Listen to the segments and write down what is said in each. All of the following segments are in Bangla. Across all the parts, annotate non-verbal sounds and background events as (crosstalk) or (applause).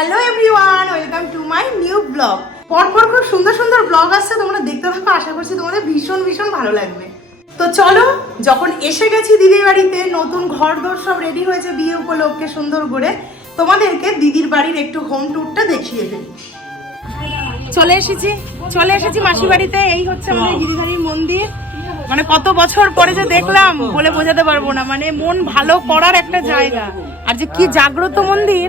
Hello everyone welcome to my new blog পরপর খুব সুন্দর সুন্দর ব্লগ আসছে তোমরা দেখতে থাকো আশা করছি তোমাদের ভীষণ ভীষণ ভালো লাগবে। তো চলো যখন এসে গেছি দিদির বাড়িতে নতুন ঘর দোর সব রেডি হয়েছে বিয়ে উপলক্ষে সুন্দর করে তোমাদেরকে দিদির বাড়ির একটু হোম ট্যুরটা দেখিয়ে ফেলি চলে এসেছি চলে এসেছি মাসি বাড়িতে এই হচ্ছে আমাদের গিরিধারীর মন্দির। মানে কত বছর পরে যে দেখলাম বলে বোঝাতে পারব না মানে মন ভালো করার একটা জায়গা। আর যে কি জাগ্রত মন্দির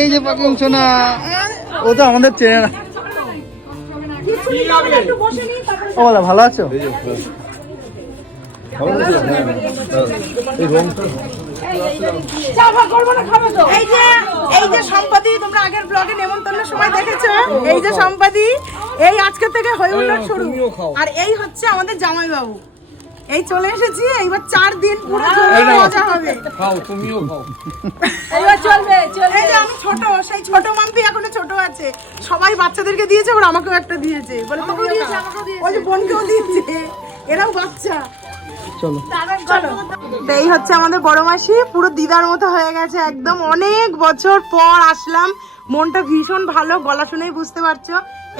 এই যে পাকুন সোনা। ও তো আমাদের চেনে না। ও বলা ভালো আছো? এই যে এই যে সম্পত্তি তোমরা আগের ব্লগে সময় দেখেছ? এই যে সম্পত্তি এই আজকে থেকে হয়ে উঠল শুরু। আর এই হচ্ছে আমাদের জামাইবাবু। এই চলে এসেছি এইবার চার দিন পুরো জমে মজা হবে। খাও তুমিও খাও। এইবার চলবে চলবে। এই যে আমি ছোট সেই ছোট মাম্পি এখনও ছোট আছে। সবাই বাচ্চাদেরকে দিয়েছে ওর আমাকেও একটা দিয়েছে। বলে তোকেও দিয়েছে আমাকেও দিয়েছে ওই যে বোনকেও দিয়েছে। এরাও বাচ্চা। চলো। চলো। এই হচ্ছে আমাদের বড় মাসি পুরো দিদার মতো হয়ে গেছে। একদম অনেক বছর পর আসলাম। মনটা ভীষণ ভালো, গলা শুনেই বুঝতে পারছ।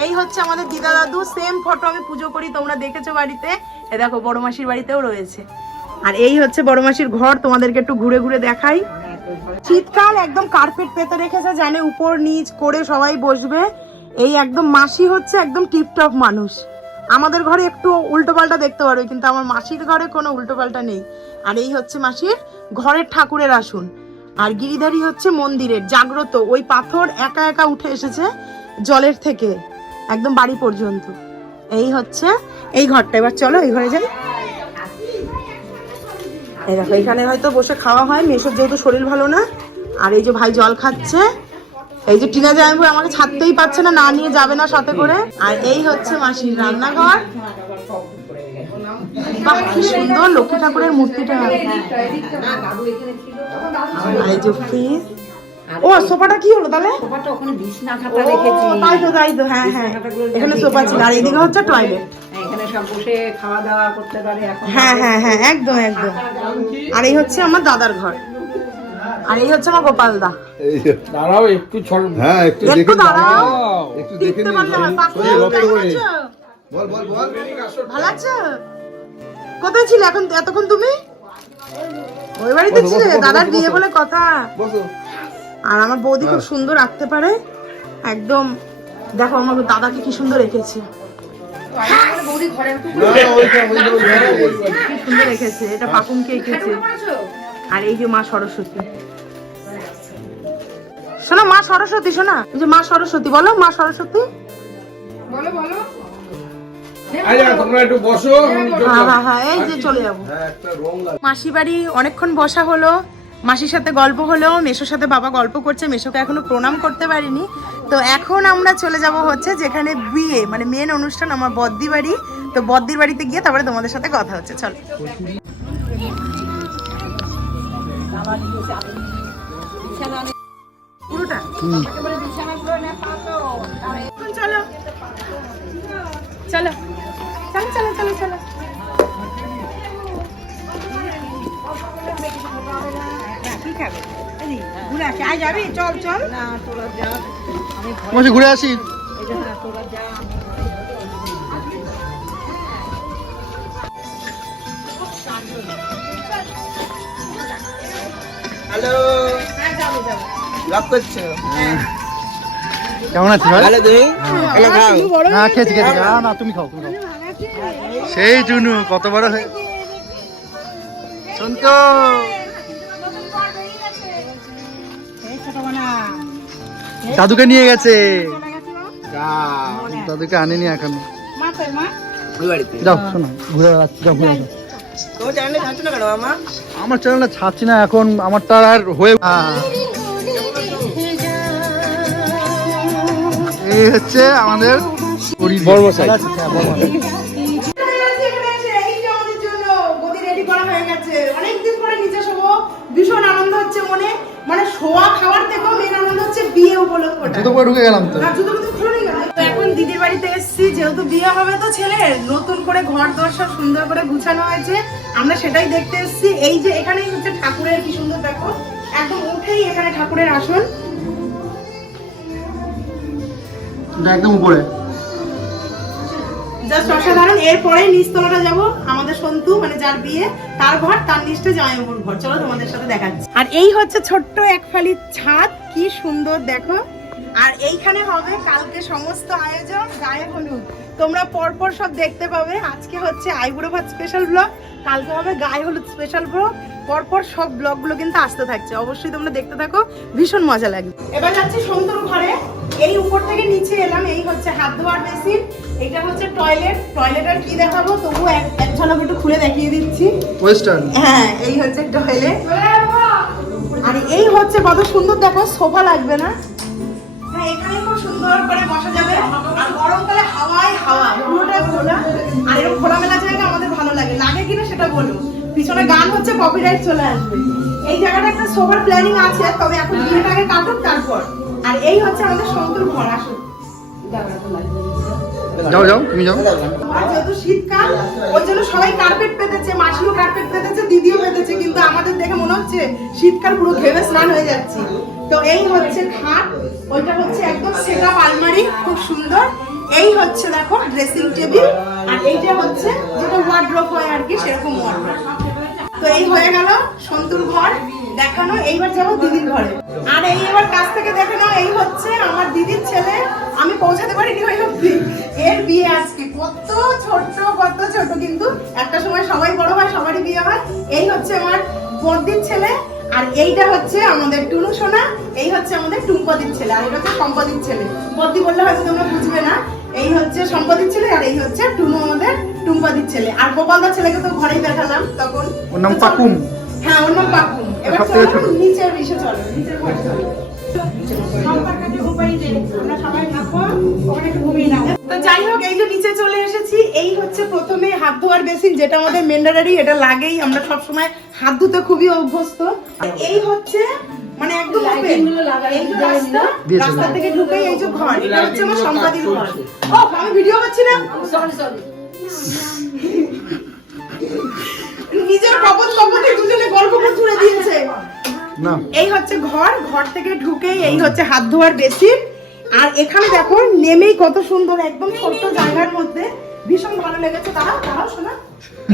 এই হচ্ছে আমাদের দিদা দাদু সেম ফটো আমি পুজো করি, তোমরা দেখেছ বাড়িতে। এ দেখো বড় মাসির বাড়িতেও রয়েছে। আর এই হচ্ছে বড় মাসির ঘর, তোমাদেরকে একটু ঘুরে ঘুরে দেখাই। শীতকাল একদম কার্পেট পেতে রেখেছে জানে উপর নিচ করে সবাই বসবে। এই একদম মাসি হচ্ছে একদম টিপটপ মানুষ। আমাদের ঘরে একটু উল্টো পাল্টা দেখতে পারবে, কিন্তু আমার মাসির ঘরে কোনো উল্টো পাল্টা নেই। আর এই হচ্ছে মাসির ঘরের ঠাকুরের আসন। আর গিরিধারী হচ্ছে মন্দিরের, জাগ্রত। ওই পাথর একা একা উঠে এসেছে জলের থেকে, একদম বাড়ি পর্যন্ত। এই হচ্ছে এই ঘরটা। এবার চলো, এই ঘরে যাই। দেখো, এখানে হয়তো বসে খাওয়া হয় মেসোর যেহেতু শরীর ভালো না, আর এই যে ভাই জল খাচ্ছে, এই যে টিনা জামাইবু আমাকে ছাড়তেই পারছে না না নিয়ে যাবে না সাথে করে। আর এই হচ্ছে মাসির রান্নাঘর। বাহ কি সুন্দর লক্ষ্মী ঠাকুরের মূর্তিটা। ও সোফাটা কি হলো তাহলে? সোফাটা ওখানে বিছনা খাতা রেখেছি। তাই তো তাই তো হ্যাঁ হ্যাঁ। এখানে সোফা ছিল আর এইদিকে হচ্ছে টয়লেট এখানে সব বসে খাওয়া দাওয়া করতে পারে এখন হ্যাঁ হ্যাঁ হ্যাঁ একদম একদম। আর এই হচ্ছে আমার দাদার ঘর। আর এই হচ্ছে আমার গোপালদা এই দাঁড়াও একটু ছড় হ্যাঁ একটু দেখে দাঁড়াও। একটু দেখে হয়? বল বল বল। ভালো আছো? কোথায় ছিলে এখন এতক্ষণ তুমি? ওই বাড়িতে ছিলে? দাদার বিয়ে বলে কথা। আর আমার বৌদি খুব সুন্দর রাখতে পারে। একদম দেখো আমার দাদাকে কি সুন্দর ওইটা কি সুন্দর রেখেছে এটা পাকুমকে এঁকেছে। আর এই যে মা সরস্বতী। শোনো মা সরস্বতী শোনা। যে মা সরস্বতী বলো মা সরস্বতী। আচ্ছা তোমরা মাসি বাড়ি অনেকক্ষণ বসা হলো মাসির সাথে গল্প হলো মেশোর সাথে বাবা গল্প করছে মেশোকে এখনও প্রণাম করতে পারিনি। তো এখন আমরা চলে যাব হচ্ছে যেখানে বিয়ে মানে মেন অনুষ্ঠান আমার বদ্দি বাড়ি। তো বদ্দির বাড়িতে গিয়ে তারপরে তোমাদের সাথে কথা হচ্ছে চল। পুরোটা? চলো। চলো। চলো চলো চলো চলো। ঘুরে আসি। আয় যাবি চল চল না তোরা যা আমি ঘুরে আসি এই যে হ্যাঁ। তোরা যা হ্যালো করছ কেমন আছিস ভাই ভালো তুমি খাও না না তুমি খাও তুমি খাও। সেই জুনু কত বড় হয়ে শুনতো দাদুকে নিয়ে গেছে। দাদুকে আনেনি এখন। যাও শোনো ঘুরে যাও ঘুরে আমার চ্যানেলটা ছাড়ছি না এখন আমার তার আর হয়ে এই হচ্ছে আমাদের বর্বসাই আচ্ছা, মানে খাওয়ার থেকেও মেন আনন্দ হচ্ছে বিয়ে উপলক্ষটা। জুতো পরে ঢুকে গেলাম তো। আর জুতো টুতো খুলে নিয়ে গেলে। তো এখন দিদির বাড়িতে এসেছি যেহেতু বিয়ে হবে তো ছেলের নতুন করে ঘর দর সব সুন্দর করে গুছানো হয়েছে। আমরা সেটাই দেখতে এসেছি। এই যে এখানেই হচ্ছে ঠাকুরের কি সুন্দর দেখো। একদম উঠেই এখানে ঠাকুরের আসন। একদম উপরে। জাস্ট অসাধারণ। এরপরে যাব আমাদের সন্তু মানে যার বিয়ে, তার ঘর, তার জামাইবাবুর ঘর। চলো তোমাদের সাথে দেখাচ্ছি। আর এই হচ্ছে ছোট্ট এক ফালি ছাদ। কি সুন্দর, দেখো। আর এইখানে হবে কালকে সমস্ত আয়োজন, গায়ে হলুদ। তোমরা পরপর সব দেখতে পাবে। আজকে হচ্ছে আইবুড়ো ভাত স্পেশাল ব্লগ কালকে হবে গায়ে হলুদ স্পেশাল ব্লগ পরপর সব ব্লগগুলো কিন্তু আসতে থাকছে। অবশ্যই তোমরা দেখতে থাকো। ভীষণ মজা লাগবে এবার যাচ্ছি সন্তুর ঘরে। এই উপর থেকে নিচে এলাম। এই হচ্ছে হাত ধোয়ার মেশিন এটা হচ্ছে টয়লেট টয়লেট আর কি দেখাবো? তবু এক ঝলক একটু খুলে দেখিয়ে দিচ্ছি। ওয়েস্টার্ন হ্যাঁ এই হচ্ছে টয়লেট আর এই হচ্ছে কত সুন্দর দেখো সোফা লাগবে না? হ্যাঁ এখানে খুব সুন্দর করে বসা যাবে। আর গরমকালে হাওয়ায় হাওয়া পুরোটা খোলা। আর এরকম খোলামেলা জায়গা আমাদের ভালো লাগে। লাগে কিনা সেটা বলো পিছনে গান হচ্ছে কপিরাইট চলে আসবে। এই জায়গাটা একটা সোফার প্ল্যানিং আছে তবে এখন আগে কাটুক তারপর। আর এই হচ্ছে আমাদের সন্তুর ঘর আসুন। যাও যাও, তুমি যাও। যেহেতু শীতকাল, ওই জন্য সবাই কার্পেট পেতেছে, মাসিও কার্পেট পেতেছে, দিদিও পেতেছে, কিন্তু আমাদের দেখে মনে হচ্ছে শীতকাল পুরো ঘেমে স্নান হয়ে যাচ্ছে। তো এই হচ্ছে খাট, ওইটা হচ্ছে একদম সেটআপ আলমারি, খুব সুন্দর। এই হচ্ছে দেখো ড্রেসিং টেবিল আর এইটা হচ্ছে যেটা ওয়ার্ড্রপ হয় আর কি, সেরকম ওয়ার্ড্রপ তো এই হয়ে গেল সন্তুর ঘর। দেখানো, এইবার যাব দিদির ঘরে। আর এই এবার কাছ থেকে দেখানো এই হচ্ছে আমার দিদির ছেলে। আমি পৌঁছাতে পারিনি ওই অব্দি এর বিয়ে আজকে। কত ছোট কত ছোট কিন্তু একটা সময় সবাই বড় হয়, সবারই বিয়ে হয়। এই হচ্ছে আমার বর্দির ছেলে, আর এইটা হচ্ছে আমাদের টুনু সোনা, এই হচ্ছে আমাদের টুম্পদির ছেলে, আর এটা হচ্ছে সম্পদির ছেলে। বর্দি বললে হয়তো তোমরা বুঝবে না, এই হচ্ছে সম্পদির ছেলে, আর এই হচ্ছে টুনু আমাদের টুম্পাদির ছেলে। আর গোপালদার ছেলেকে তো ঘরেই দেখালাম তখন। ওর নাম পাকুম। হ্যাঁ ওর নাম পাকুম এবার চলো নিচের চলো ঘরে চলো। তো যাই হোক এই যে নিচে চলে এসেছি এই হচ্ছে প্রথমে হাত ধোয়ার বেসিন যেটা আমাদের মেন্ডারারি এটা লাগেই আমরা সব সময় হাত ধুতে খুবই অভ্যস্ত। এই হচ্ছে মানে একদম open। এই যে রাস্তা রাস্তা থেকে ঢুকেই এই যে ঘর এটা হচ্ছে আমার সম্পাদির ঘর। ও আমি ভিডিও করছি না? (laughs) নিজের দুজনে গল্প করে তুলে দিয়েছে। না। এই হচ্ছে ঘর ঘর থেকে ঢুকেই এই হচ্ছে হাত ধোয়ার বেসিন। আর এখানে দেখো নেমেই কত সুন্দর একদম ছোট্ট জায়গার মধ্যে ভীষণ ভালো লেগেছে। তারা তারাও শোনা।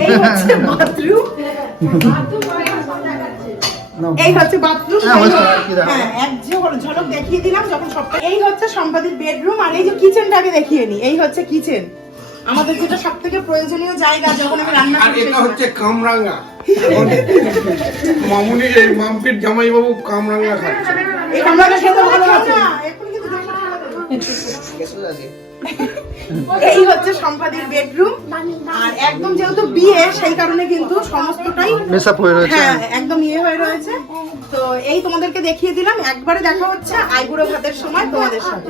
এই হচ্ছে বাথরুম এই হচ্ছে বাথরুম হ্যাঁ। হ্যাঁ এক ঝলক দেখিয়ে দিলাম যখন সবটা এই হচ্ছে সম্পাদিত বেডরুম আর এই যে কিচেনটাকে দেখিয়ে নি। এই হচ্ছে কিচেন আমাদের যেটা সব থেকে প্রয়োজনীয় জায়গা যখন আমি রান্না আর করি এটা হচ্ছে কামরাঙ্গা। মামুনি এই মামপির জামাইবাবু কামরাঙ্গা খাচ্ছে এই কামরাটা খেতে ভালো আছে দেবে। গেছো এই হচ্ছে সম্পাদির বেডরুম। আর একদম যেহেতু বিয়ে সেই কারণে কিন্তু সমস্তটাই মেস আপ হয়ে রয়েছে। হ্যাঁ একদম ইয়ে হয়ে রয়েছে। তো এই তোমাদেরকে দেখিয়ে দিলাম। একবারে দেখা হচ্ছে আইবুড়ো ভাতের সময় তোমাদের সাথে।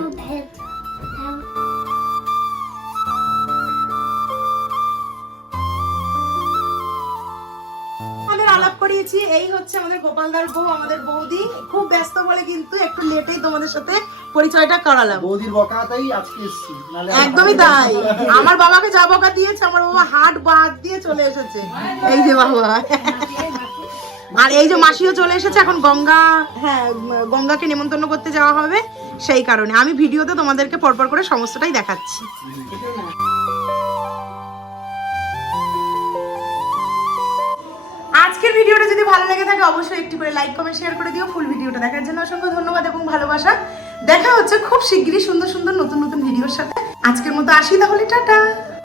করিয়েছি এই হচ্ছে আমাদের গোপালদার বউ আমাদের বৌদি। খুব ব্যস্ত বলে কিন্তু একটু লেটেই তোমাদের সাথে পরিচয়টা করালাম। বৌদির বকাতেই আজকে এসছি একদমই তাই। আমার বাবাকে যা বকা দিয়েছে আমার বাবা হাট বাদ দিয়ে চলে এসেছে। এই যে বাবা। আর এই যে মাসিও চলে এসেছে এখন গঙ্গা হ্যাঁ গঙ্গাকে নেমন্তন্ন করতে যাওয়া হবে সেই কারণে। আমি ভিডিওতে তোমাদেরকে পরপর করে সমস্তটাই দেখাচ্ছি। ভিডিওটা যদি ভালো লাগে থাকে, অবশ্যই একটি করে লাইক কমেন্ট শেয়ার করে দিও। ফুল ভিডিওটা দেখার জন্য অসংখ্য ধন্যবাদ এবং ভালোবাসা। দেখা হচ্ছে খুব শিগগিরই সুন্দর সুন্দর নতুন নতুন ভিডিওর সাথে। আজকের মতো আসি তাহলে, টাটা!